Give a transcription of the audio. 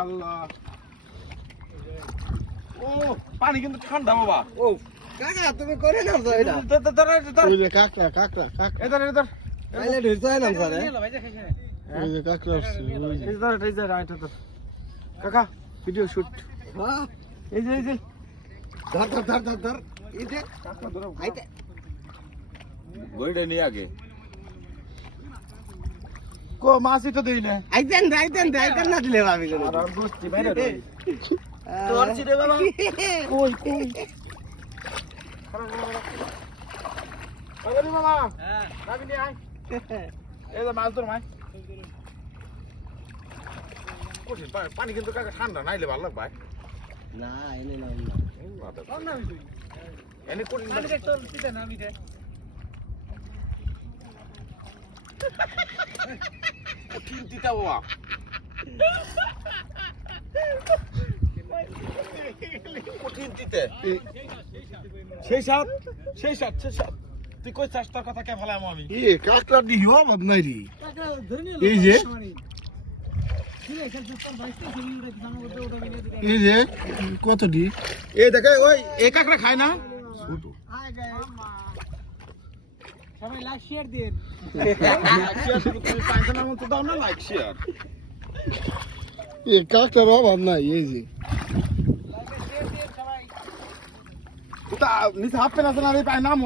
আল্লাহ ও পানি কিন্তু ঠান্ডা বাবা ও কাকা তুমি করে নাও তো এটা ওই যে কাকড়া কাকড়া কাকড়া এদার এদার আইলে ঢুকতে হয় না স্যার ওই যে কাকড়া আসছে ওই যে এদার আইটা তো কাকা ভিডিও শুট হ্যাঁ এই যে ধর ধর ধর ধর ধর এই যে কাকা ধরো আইতে গইডা নিয়ে আগে কো মাছই তো দেই না আইতেন না দিলে ভাবি করে আর গোষ্ঠী বাইরে তোর ছিড়ে বাবা কই আরে মামা হ্যাঁ যাবি নি আয় এই যে মাছ ধর মাই কঠিন পানি কিন্তু কাকা ঠান্ডা নাইলে ভালো লাগবে না এনে না এনে কঠিন আমি তোর পিতে না আমি দে কঠিন দিতা বাবা কঠিন দিতে সেই সাত তুই কই চাষটার কথা কে ফেলাম আমি এ কাকড়া দিহি অভাব নাই রে এই যে এই যে কত দি এই দেখে ওই এই কাকড়া খায় না ছোট সবাই লাইক শেয়ার দিন তুমি পাঁচজনের মতো দাও না লাইক শেয়ার এ কাকড়ার অভাব নাই এই যে নিচে হাফ প্যান্ট আছে না পায় না